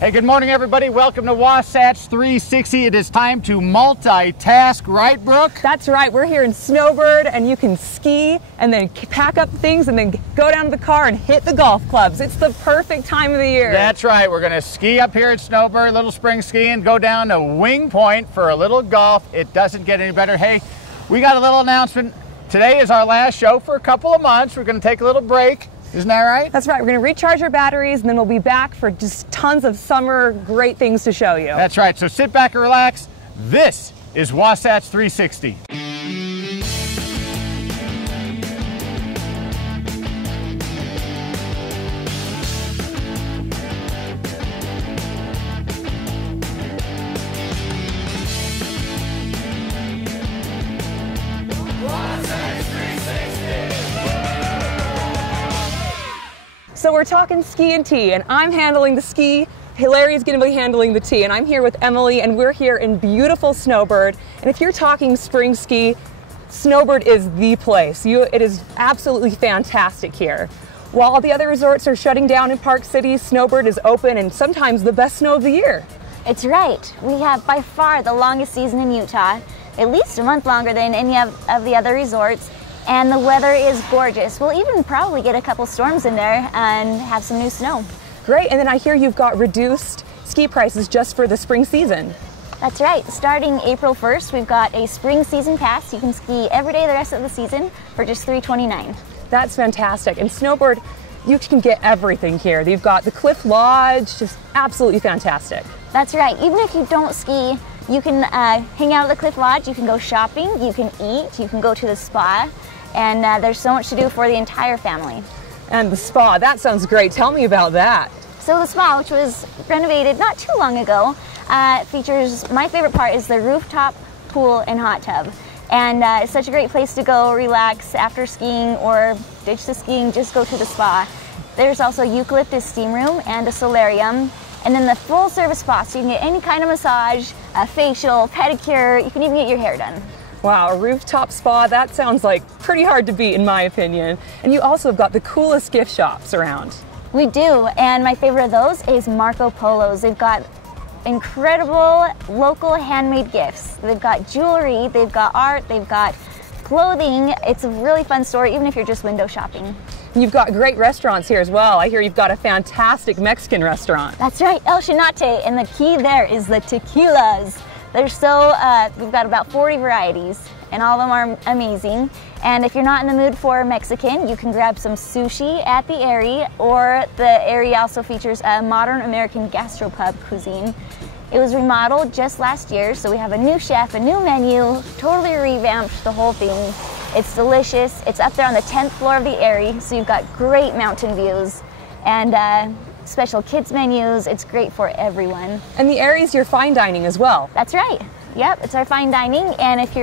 Hey, good morning, everybody. Welcome to Wasatch 360. It is time to multitask, right, Brooke? That's right. We're here in Snowbird, and you can ski and then pack up things and then go down to the car and hit the golf clubs. It's the perfect time of the year. That's right. We're going to ski up here at Snowbird, little spring skiing, go down to Wing Point for a little golf. It doesn't get any better. Hey, we got a little announcement. Today is our last show for a couple of months. We're going to take a little break. Isn't that right? That's right. We're going to recharge our batteries, and then we'll be back for just tons of summer great things to show you. That's right. So sit back and relax. This is Wasatch 360. So we're talking ski and tee, and I'm handling the ski. Larry's going to be handling the tee, and I'm here with Emily, and we're here in beautiful Snowbird. And if you're talking spring ski, Snowbird is the place. It is absolutely fantastic here. While the other resorts are shutting down in Park City, Snowbird is open and sometimes the best snow of the year. It's right. We have by far the longest season in Utah, at least a month longer than any of the other resorts. And the weather is gorgeous. We'll even probably get a couple storms in there and have some new snow. Great, and then I hear you've got reduced ski prices just for the spring season. That's right. Starting April 1st, we've got a spring season pass. You can ski every day the rest of the season for just $329. That's fantastic. And Snowbird, you can get everything here. You've got the Cliff Lodge, just absolutely fantastic. That's right. Even if you don't ski, you can hang out at the Cliff Lodge, you can go shopping, you can eat, you can go to the spa. And there's so much to do for the entire family. And the spa, that sounds great. Tell me about that. So the spa, which was renovated not too long ago, features, my favorite part is the rooftop pool and hot tub. And it's such a great place to go relax after skiing or ditch the skiing, just go to the spa. There's also a eucalyptus steam room and a solarium. And then the full service spa, so you can get any kind of massage, a facial, pedicure, you can even get your hair done. Wow, a rooftop spa, that sounds like pretty hard to beat in my opinion. And you also have got the coolest gift shops around. We do, and my favorite of those is Marco Polo's. They've got incredible local handmade gifts. They've got jewelry, they've got art, they've got clothing. It's a really fun store, even if you're just window shopping. You've got great restaurants here as well. I hear you've got a fantastic Mexican restaurant. That's right, El Chinate, and the key there is the tequilas. They're we've got about 40 varieties, and all of them are amazing. And if you're not in the mood for Mexican, you can grab some sushi at the Airy, or the Airy also features a modern American gastropub cuisine. It was remodeled just last year, so we have a new chef, a new menu, totally revamped the whole thing. It's delicious. It's up there on the 10th floor of the Airy, so you've got great mountain views. And special kids menus. It's great for everyone. And the Airy's your fine dining as well. That's right. Yep, it's our fine dining. And if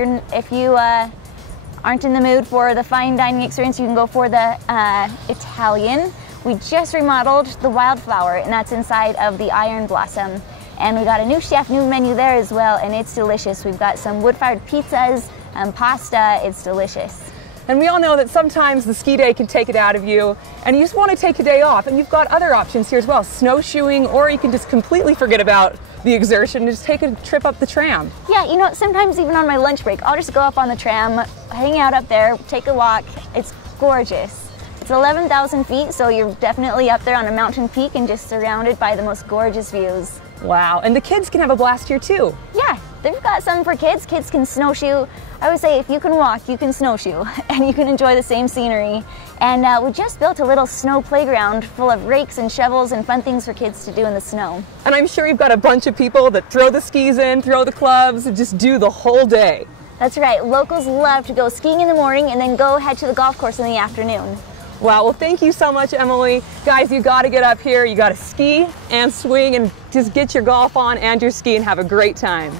you aren't in the mood for the fine dining experience, you can go for the Italian. We just remodeled the Wildflower, and that's inside of the Iron Blossom. And we got a new chef, new menu there as well, and it's delicious. We've got some wood-fired pizzas and pasta. It's delicious. And we all know that sometimes the ski day can take it out of you, and you just want to take a day off, and you've got other options here as well, snowshoeing, or you can just completely forget about the exertion and just take a trip up the tram. Yeah, you know, sometimes even on my lunch break, I'll just go up on the tram, hang out up there, take a walk. It's gorgeous. It's 11,000 feet, so you're definitely up there on a mountain peak and just surrounded by the most gorgeous views. Wow, and the kids can have a blast here too. Yeah, they've got something for kids. Kids can snowshoe. I would say if you can walk, you can snowshoe, and you can enjoy the same scenery. And we just built a little snow playground full of rakes and shovels and fun things for kids to do in the snow. And I'm sure you've got a bunch of people that throw the skis in, throw the clubs, and just do the whole day. That's right. Locals love to go skiing in the morning and then go head to the golf course in the afternoon. Wow, well thank you so much, Emily. Guys, you gotta get up here, you gotta ski and swing and just get your golf on and your ski and have a great time.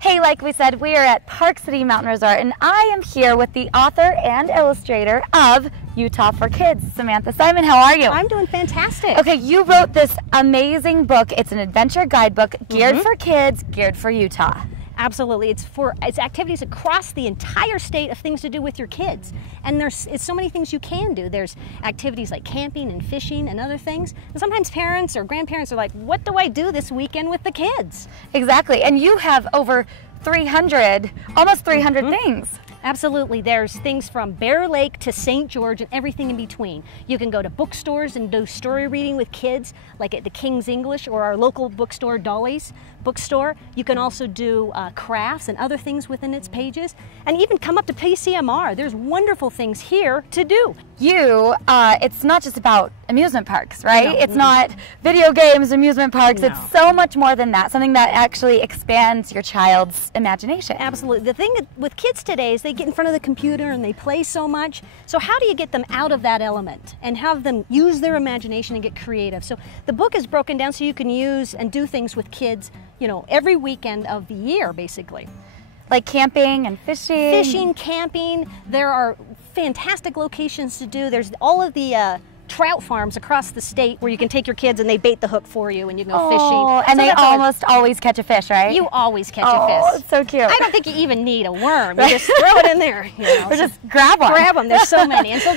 Hey, like we said, we are at Park City Mountain Resort, and I am here with the author and illustrator of Utah for Kids, Samantha Simon. How are you? I'm doing fantastic. Okay, you wrote this amazing book. It's an adventure guidebook geared for kids, geared for Utah. Absolutely. It's activities across the entire state of things to do with your kids. And it's so many things you can do. There's activities like camping and fishing and other things. And sometimes parents or grandparents are like, what do I do this weekend with the kids? Exactly. And you have over 300, almost 300 things. Absolutely. There's things from Bear Lake to St. George and everything in between. You can go to bookstores and do story reading with kids, like at the King's English or our local bookstore, Dolly's bookstore. You can also do crafts and other things within its pages, and even come up to PCMR. There's wonderful things here to do. It's not just about amusement parks, right? No. It's not video games, amusement parks. No. It's so much more than that, something that actually expands your child's imagination. Absolutely. The thing with kids today is they get in front of the computer and they play so much. So how do you get them out of that element and have them use their imagination and get creative? So the book is broken down so you can use and do things with kids, you know, every weekend of the year, basically. Like camping and fishing. Fishing, camping. There are fantastic locations to do. There's all of the trout farms across the state where you can take your kids and they bait the hook for you and you can go fishing. And they almost always catch a fish, right? You always catch a fish. It's so cute. I don't think you even need a worm. You just throw it in there. You know, or just grab one. Grab them. There's so many. And so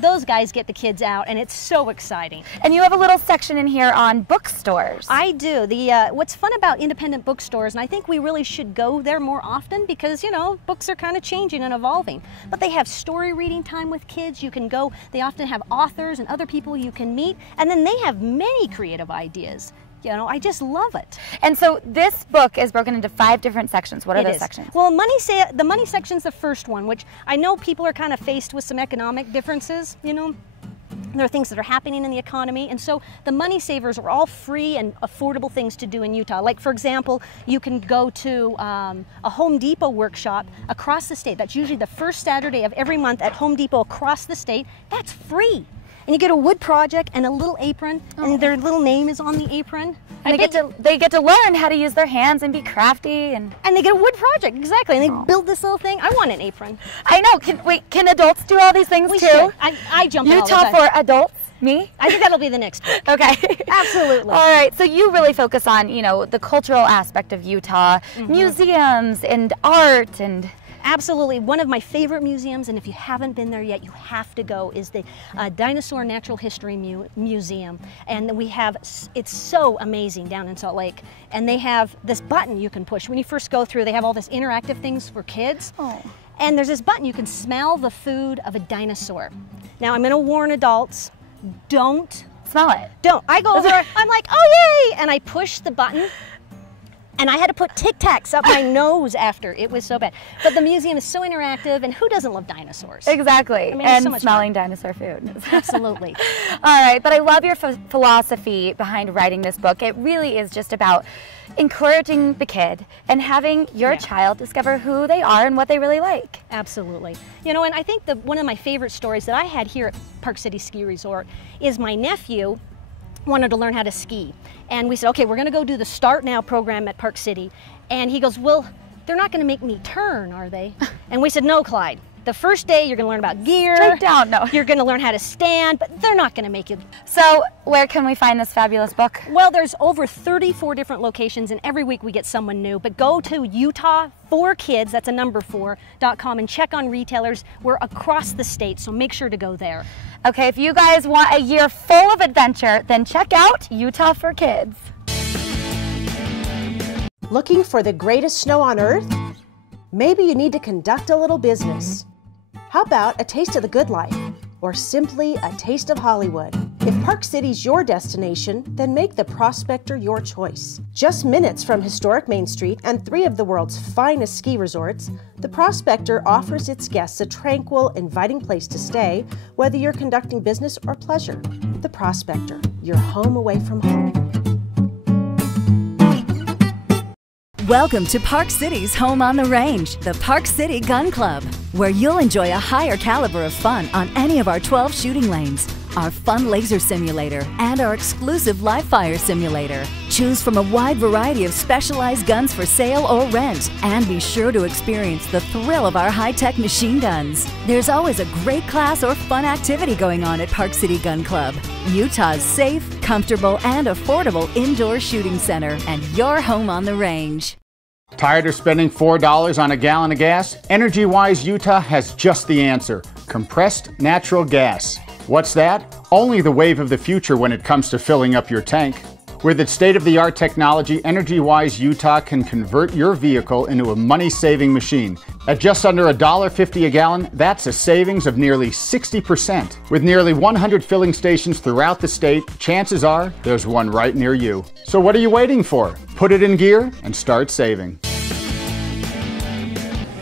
those guys get the kids out, and it's so exciting. And you have a little section in here on bookstores. I do. What's fun about independent bookstores, and I think we really should go there more often because, you know, books are kind of changing and evolving. But they have story reading time with kids. You can go. They often have authors and other people you can meet, and then they have many creative ideas. You know, I just love it. And so this book is broken into 5 different sections. What are those sections? Well, the money section's the first one, which I know people are kind of faced with some economic differences, you know. There are things that are happening in the economy, and so the money savers are all free and affordable things to do in Utah. Like, for example, you can go to a Home Depot workshop across the state. That's usually the first Saturday of every month at Home Depot across the state. That's free. And you get a wood project and a little apron, and their little name is on the apron. And they get to learn how to use their hands and be crafty, and they get a wood project, exactly. And they build this little thing. I want an apron. I know. Can adults do all these things too? Should. I jump in all the time. Utah for adults? Me? I think that'll be the next book. Okay. Absolutely. All right. So you really focus on, you know, the cultural aspect of Utah, museums and art and... Absolutely. One of my favorite museums, and if you haven't been there yet, you have to go, is the Dinosaur Natural History Museum. And it's so amazing down in Salt Lake. And they have this button you can push. When you first go through, they have all this interactive things for kids. Oh. And there's this button, you can smell the food of a dinosaur. Now, I'm going to warn adults, don't smell it. Don't. I go over, I'm like, oh, yay! And I push the button. And I had to put Tic Tacs up my nose after. It was so bad. But the museum is so interactive, and who doesn't love dinosaurs? Exactly. I mean, and so much smelling fun. dinosaur food. Absolutely. All right, but I love your philosophy behind writing this book. It really is just about encouraging the kid and having your child discover who they are and what they really like. Absolutely. You know, and I think one of my favorite stories that I had here at Park City Ski Resort is my nephew wanted to learn how to ski. And we said, okay, we're going to go do the Start Now program at Park City. And he goes, well, they're not going to make me turn, are they? And we said, no, Clyde. The first day, you're going to learn about gear. Straight down, no. You're going to learn how to stand, but they're not going to make you. So where can we find this fabulous book? Well, there's over 34 different locations, and every week we get someone new. But go to Utah4Kids, that's a number 4.com, and check on retailers. We're across the state, so make sure to go there. Okay, if you guys want a year full of adventure, then check out Utah for Kids. Looking for the greatest snow on earth? Maybe you need to conduct a little business. How about a taste of the good life, or simply a taste of Hollywood? If Park City's your destination, then make the Prospector your choice. Just minutes from historic Main Street and 3 of the world's finest ski resorts, the Prospector offers its guests a tranquil, inviting place to stay, whether you're conducting business or pleasure. The Prospector, your home away from home. Welcome to Park City's home on the range, the Park City Gun Club, where you'll enjoy a higher caliber of fun on any of our 12 shooting lanes, our fun laser simulator, and our exclusive live fire simulator. Choose from a wide variety of specialized guns for sale or rent, and be sure to experience the thrill of our high-tech machine guns. There's always a great class or fun activity going on at Park City Gun Club, Utah's safe, comfortable, and affordable indoor shooting center, and your home on the range. Tired of spending $4 on a gallon of gas? EnergyWise Utah has just the answer: compressed natural gas. What's that? Only the wave of the future when it comes to filling up your tank. With its state-of-the-art technology, EnergyWise Utah can convert your vehicle into a money-saving machine. At just under $1.50 a gallon, that's a savings of nearly 60%. With nearly 100 filling stations throughout the state, chances are there's one right near you. So what are you waiting for? Put it in gear and start saving.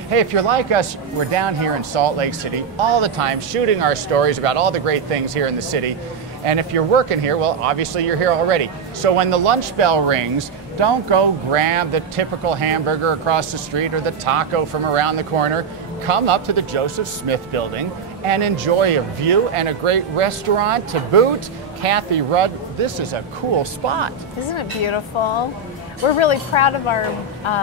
Hey, if you're like us, we're down here in Salt Lake City all the time shooting our stories about all the great things here in the city. And if you're working here, well, obviously you're here already. So when the lunch bell rings, don't go grab the typical hamburger across the street or the taco from around the corner. Come up to the Joseph Smith building and enjoy a view and a great restaurant to boot. Kathy Rudd, this is a cool spot. Isn't it beautiful? We're really proud of our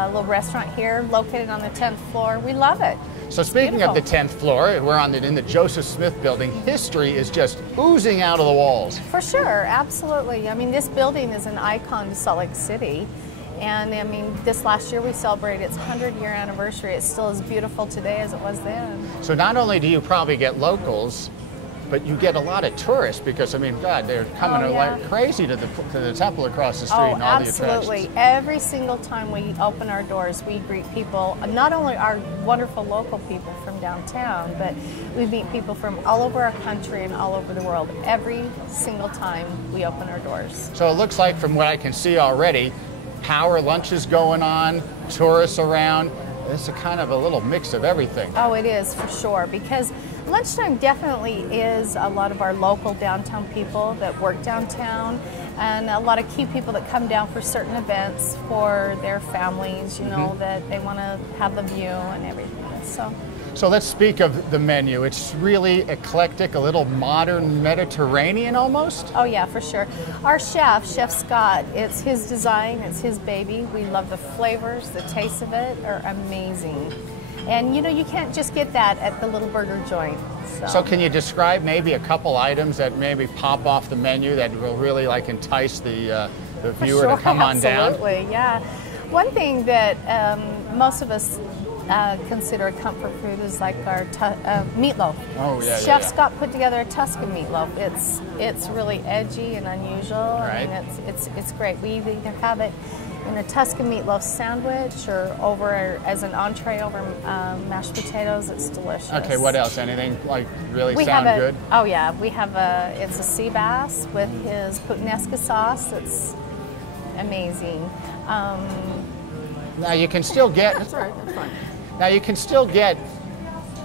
little restaurant here, located on the 10th floor. We love it. So speaking of the 10th floor, we're in the Joseph Smith building. History is just oozing out of the walls. For sure, absolutely. I mean, this building is an icon to Salt Lake City. And I mean, this last year we celebrated its 100-year anniversary. It's still as beautiful today as it was then. So not only do you probably get locals, but you get a lot of tourists because, I mean, God, they're coming like crazy to the temple across the street and all the attractions. Absolutely. Every single time we open our doors, we greet people, not only our wonderful local people from downtown, but we meet people from all over our country and all over the world every single time we open our doors. So it looks like, from what I can see already, power lunches going on, tourists around. It's a kind of a little mix of everything. Oh, it is, for sure, because lunchtime definitely is a lot of our local downtown people that work downtown, and a lot of key people that come down for certain events for their families, you know, that they want to have the view and everything. So let's speak of the menu. It's really eclectic, a little modern Mediterranean almost. Oh yeah, for sure. Our chef, Chef Scott, it's his design, it's his baby. We love the flavors, the taste of it are amazing. And you know, you can't just get that at the little burger joint. So can you describe maybe a couple items that maybe pop off the menu that will really like entice the viewer to come on down? Absolutely, yeah. One thing that most of us consider a comfort food is like our meatloaf. Oh yeah, Chef Scott put together a Tuscan meatloaf. It's really edgy and unusual. Right. I mean, it's great. We either have it in a Tuscan meatloaf sandwich or over as an entree over mashed potatoes. It's delicious. Okay, what else? Anything like really sound good? Oh yeah, we have it's a sea bass with his puttanesca sauce. It's amazing. Now you can still get. That's all right. That's fine. Now you can still get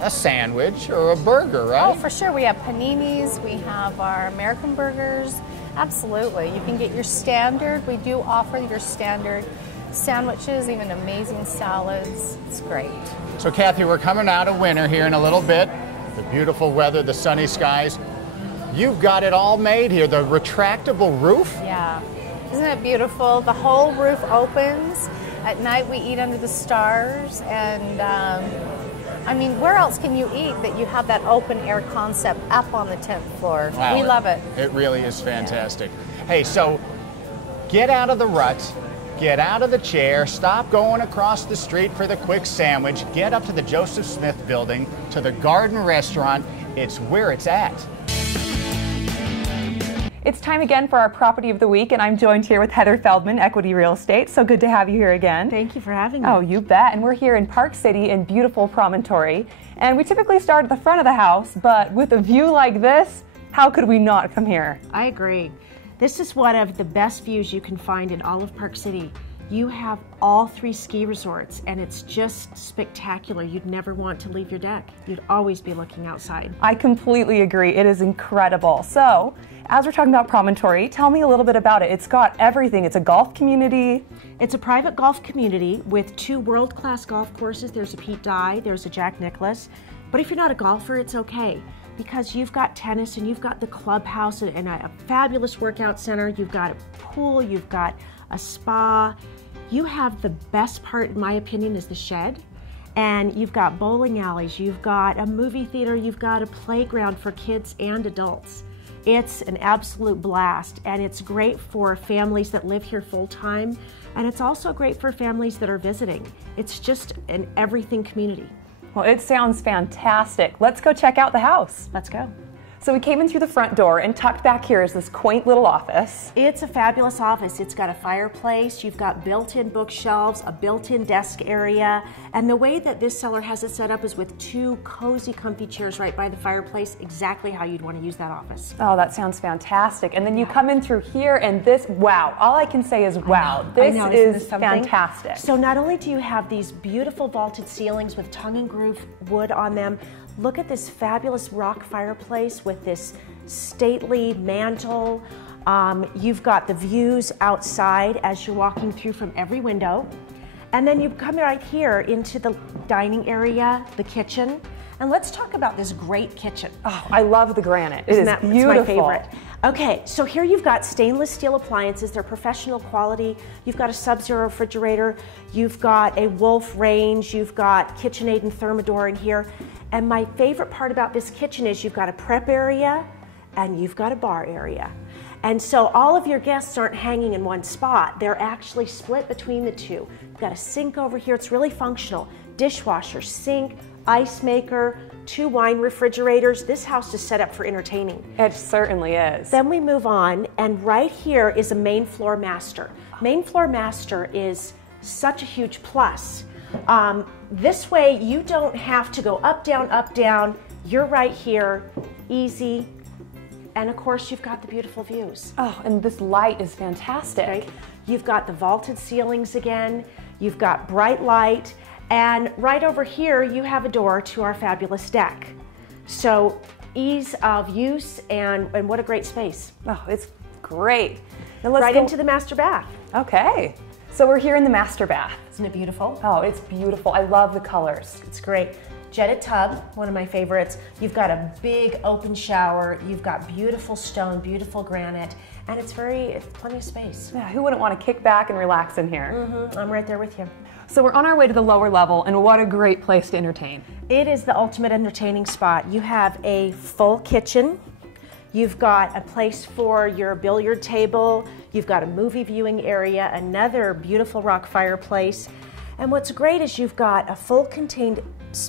a sandwich or a burger, right? Oh, for sure. We have paninis. We have our American burgers. Absolutely. You can get your standard. We do offer your standard sandwiches, even amazing salads. It's great. So Kathy, we're coming out of winter here in a little bit. The beautiful weather, the sunny skies. You've got it all made here. The retractable roof. Yeah. Isn't it beautiful? The whole roof opens. At night we eat under the stars, and I mean, where else can you eat that you have that open air concept up on the 10th floor? Wow, we love it. It really is fantastic. Yeah. Hey, so get out of the rut, get out of the chair, stop going across the street for the quick sandwich, get up to the Joseph Smith building, to the Garden Restaurant. It's where it's at. It's time again for our Property of the Week, and I'm joined here with Heather Feldman, Equity Real Estate. So good to have you here again. Thank you for having me. Oh, you bet. And we're here in Park City in beautiful Promontory. And we typically start at the front of the house, but with a view like this, how could we not come here? I agree. This is one of the best views you can find in all of Park City. You have all 3 ski resorts, and it's just spectacular. You'd never want to leave your deck. You'd always be looking outside. I completely agree. It is incredible. So, as we're talking about Promontory, tell me a little bit about it. It's got everything. It's a golf community. It's a private golf community with 2 world-class golf courses. There's a Pete Dye, there's a Jack Nicklaus. But if you're not a golfer, it's okay, because you've got tennis and you've got the clubhouse and a fabulous workout center. You've got a pool, you've got a spa. You have the best part, in my opinion, is the shed. And you've got bowling alleys, you've got a movie theater, you've got a playground for kids and adults. It's an absolute blast, and it's great for families that live here full-time, and it's also great for families that are visiting. It's just an everything community. Well, it sounds fantastic. Let's go check out the house. Let's go. So we came in through the front door, and tucked back here is this quaint little office. It's a fabulous office. It's got a fireplace, you've got built-in bookshelves, a built-in desk area, and the way that this seller has it set up is with 2 cozy, comfy chairs right by the fireplace, exactly how you'd want to use that office. Oh, that sounds fantastic. And then you come in through here, and this, wow, all I can say is wow. This is fantastic. So not only do you have these beautiful vaulted ceilings with tongue and groove wood on them, look at this fabulous rock fireplace with this stately mantle. You've got the views outside as you're walking through from every window. And then you come right here into the dining area, the kitchen. And let's talk about this great kitchen. Oh, I love the granite. It is beautiful. It's my favorite. Okay, so here you've got stainless steel appliances. They're professional quality. You've got a Sub-Zero refrigerator. You've got a Wolf range. You've got KitchenAid and Thermador in here. And my favorite part about this kitchen is you've got a prep area and you've got a bar area. And so all of your guests aren't hanging in one spot. They're actually split between the 2. You've got a sink over here. It's really functional. Dishwasher, sink, ice maker, 2 wine refrigerators. This house is set up for entertaining. It certainly is. Then we move on, and right here is a main floor master. Main floor master is such a huge plus. This way you don't have to go up, down. You're right here, easy. And of course you've got the beautiful views. Oh, and this light is fantastic. Okay. You've got the vaulted ceilings again. You've got bright light. And right over here, you have a door to our fabulous deck. So ease of use, and what a great space. Oh, it's great. Now let's right go into the master bath. Okay. So we're here in the master bath. Isn't it beautiful? Oh, it's beautiful. I love the colors. It's great. Jetted tub, one of my favorites. You've got a big open shower. You've got beautiful stone, beautiful granite, and it's plenty of space. Yeah, who wouldn't want to kick back and relax in here? I'm right there with you. So we're on our way to the lower level, and what a great place to entertain. It is the ultimate entertaining spot. You have a full kitchen. You've got a place for your billiard table. You've got a movie viewing area, another beautiful rock fireplace. And what's great is you've got a full contained,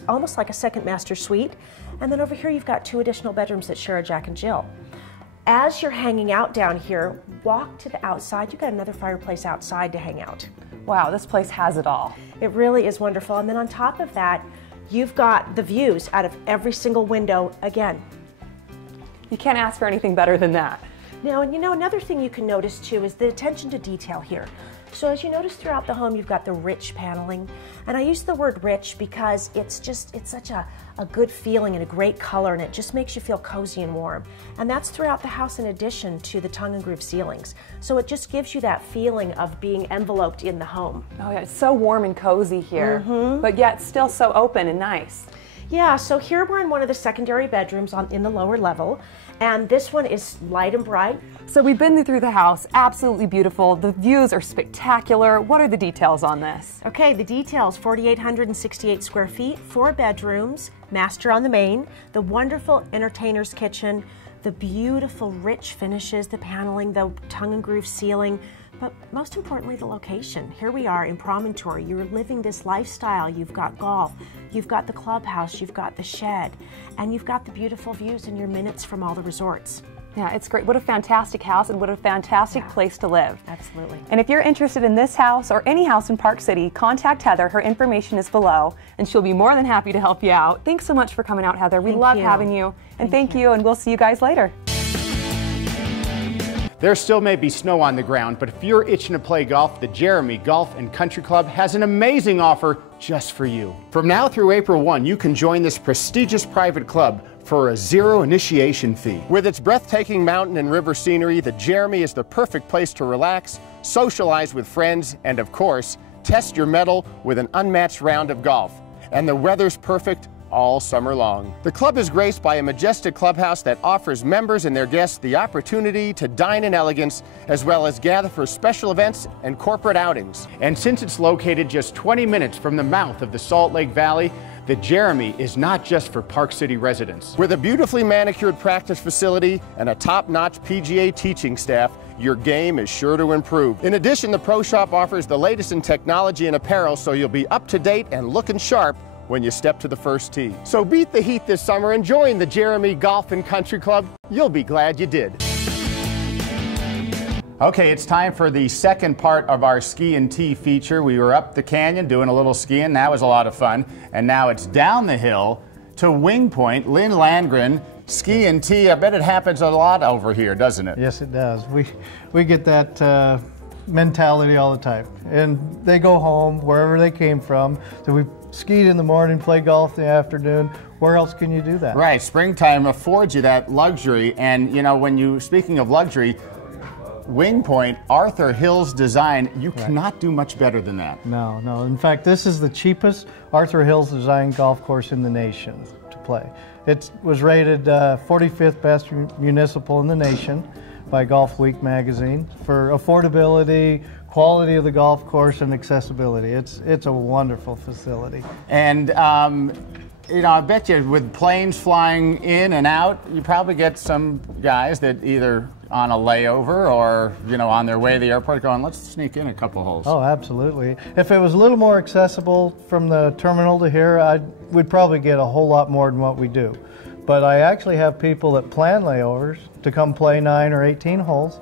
almost like a second master suite. And then over here you've got 2 additional bedrooms that share a Jack and Jill. As you're hanging out down here, walk to the outside. You've got another fireplace outside to hang out. Wow, this place has it all. It really is wonderful. And then on top of that, you've got the views out of every single window again. You can't ask for anything better than that. Now, and another thing you can notice too is the attention to detail here. So as you notice throughout the home, you've got the rich paneling. And I use the word rich because it's such a good feeling and a great color, and it just makes you feel cozy and warm. And that's throughout the house in addition to the tongue and groove ceilings. So it just gives you that feeling of being enveloped in the home. Oh yeah, it's so warm and cozy here, but yet still so open and nice. Yeah, so here we're in one of the secondary bedrooms in the lower level, and this one is light and bright. So we've been through the house, absolutely beautiful. The views are spectacular. What are the details on this? Okay, the details, 4,868 square feet, 4 bedrooms, master on the main, the wonderful entertainer's kitchen, the beautiful rich finishes, the paneling, the tongue and groove ceiling, but most importantly, the location. Here we are in Promontory. You're living this lifestyle. You've got golf, you've got the clubhouse, you've got the shed, and you've got the beautiful views in your minutes from all the resorts. Yeah, it's great. What a fantastic house and what a fantastic place to live. Absolutely. And if you're interested in this house or any house in Park City, contact Heather. Her information is below, and she'll be more than happy to help you out. Thanks so much for coming out, Heather. We love having you. And thank you, and we'll see you guys later. There still may be snow on the ground, but if you're itching to play golf, the Jeremy Golf and Country Club has an amazing offer just for you. From now through April 1, you can join this prestigious private club for a zero initiation fee. With its breathtaking mountain and river scenery, the Jeremy is the perfect place to relax, socialize with friends, and of course, test your mettle with an unmatched round of golf. And the weather's perfect all summer long. The club is graced by a majestic clubhouse that offers members and their guests the opportunity to dine in elegance, as well as gather for special events and corporate outings. And since it's located just 20 minutes from the mouth of the Salt Lake Valley, the Jeremy is not just for Park City residents. With a beautifully manicured practice facility and a top-notch PGA teaching staff, your game is sure to improve. In addition, the Pro Shop offers the latest in technology and apparel, so you'll be up to date and looking sharp when you step to the first tee. So beat the heat this summer and join the Jeremy Golf and Country Club. You'll be glad you did. Okay, it's time for the second part of our Ski and Tee feature. We were up the canyon doing a little skiing. That was a lot of fun. And now it's down the hill to Wing Point. Lynn Landgren, Ski and Tee. I bet it happens a lot over here, doesn't it? Yes, it does. We get that mentality all the time. And they go home wherever they came from. So we skied in the morning, played golf in the afternoon. Where else can you do that? Right, springtime affords you that luxury. And you know, speaking of luxury, Wing Point, Arthur Hill's design, you cannot do much better than that. No, no. In fact, this is the cheapest Arthur Hill's design golf course in the nation to play. It was rated 45th best municipal in the nation by Golf Week magazine for affordability, quality of the golf course, and accessibility. It's a wonderful facility. And you know, I bet you with planes flying in and out, you probably get some guys that either on a layover or, you know, on their way to the airport going, let's sneak in a couple holes. Oh, absolutely. If it was a little more accessible from the terminal to here, we'd probably get a whole lot more than what we do. But I actually have people that plan layovers to come play 9 or 18 holes.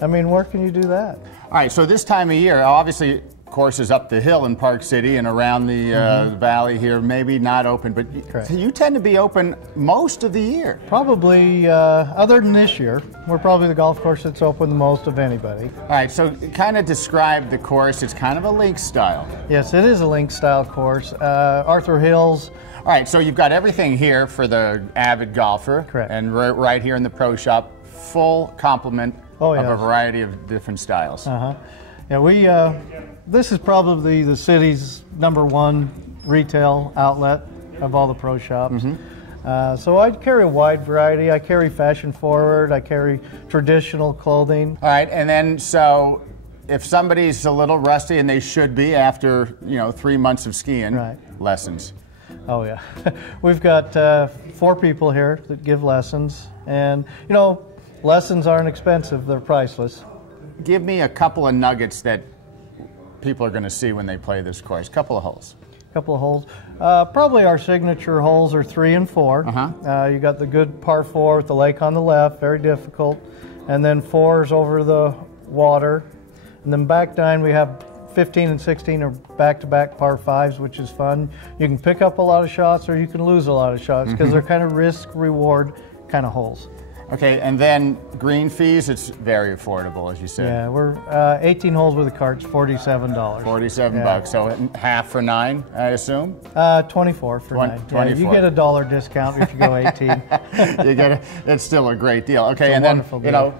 I mean, where can you do that? All right, so this time of year, obviously, courses up the hill in Park City and around the valley here, maybe not open, but you tend to be open most of the year. Probably, other than this year, we're probably the golf course that's open the most of anybody. All right, so kind of describe the course. It's kind of a link style. Yes, it is a link style course. Arthur Hill's. All right, so you've got everything here for the avid golfer. Correct. And right here in the Pro Shop, full complement of a variety of different styles. Yeah, this is probably the city's #1 retail outlet of all the Pro Shops. So I carry a wide variety. I carry fashion forward. I carry traditional clothing. All right, and then so if somebody's a little rusty, and they should be after 3 months of skiing, lessons. Oh yeah, we've got 4 people here that give lessons, and lessons aren't expensive; they're priceless. Give me a couple of nuggets that people are going to see when they play this course. Couple of holes. Couple of holes. Probably our signature holes are 3 and 4. You got the good par 4 with the lake on the left, very difficult, and then 4s over the water, and then back 9 we have 15 and 16 are back-to-back par 5s, which is fun. You can pick up a lot of shots or you can lose a lot of shots because they're kind of risk-reward kind of holes. Okay, and then green fees, it's very affordable, as you said. Yeah, we're 18 holes with the carts, $47. $47, so half for 9, I assume? 24 for 9. 24. Yeah, you get a $1 discount if you go 18. It's still a great deal. Okay, and then,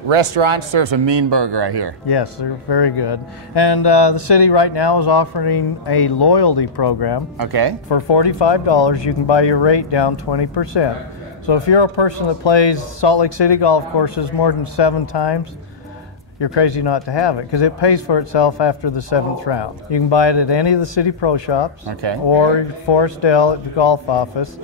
restaurant serves a mean burger, I hear. Yes, they're very good. And the city right now is offering a loyalty program. Okay. For $45, you can buy your rate down 20%. So if you're a person that plays Salt Lake City golf courses more than 7 times, you're crazy not to have it because it pays for itself after the 7th round. You can buy it at any of the city pro shops or Forest Dell at the golf office.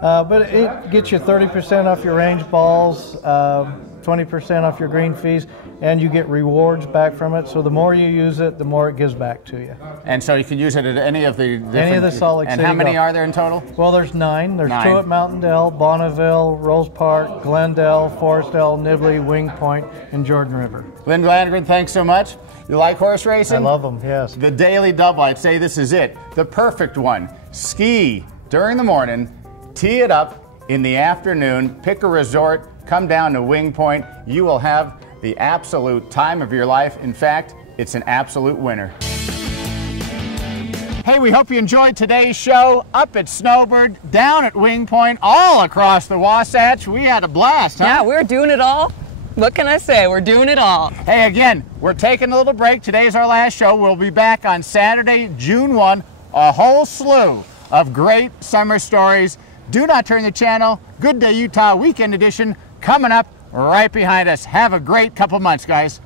But it gets you 30% off your range balls, 20% off your green fees, and you get rewards back from it. So the more you use it, the more it gives back to you. And so you can use it at any of the different... Any of the Salt Lake City. And how many are there in total? Well, there's 9. There's 2 at Mountain Dell, Bonneville, Rose Park, Glendale, Forest Dell, Nibley, Wing Point, and Jordan River. Lynn Landgren, thanks so much. You like horse racing? I love them, yes. The daily double, I'd say this is it. The perfect one. Ski during the morning, tee it up in the afternoon, pick a resort, come down to Wing Point. You will have the absolute time of your life. In fact, it's an absolute winner. Hey, we hope you enjoyed today's show. Up at Snowbird, down at Wing Point, all across the Wasatch. We had a blast, huh? Yeah, we're doing it all. What can I say? We're doing it all. Hey, again, we're taking a little break. Today's our last show. We'll be back on Saturday, June 1, a whole slew of great summer stories. Do not turn the channel. Good Day Utah Weekend Edition coming up right behind us. Have a great couple months, guys.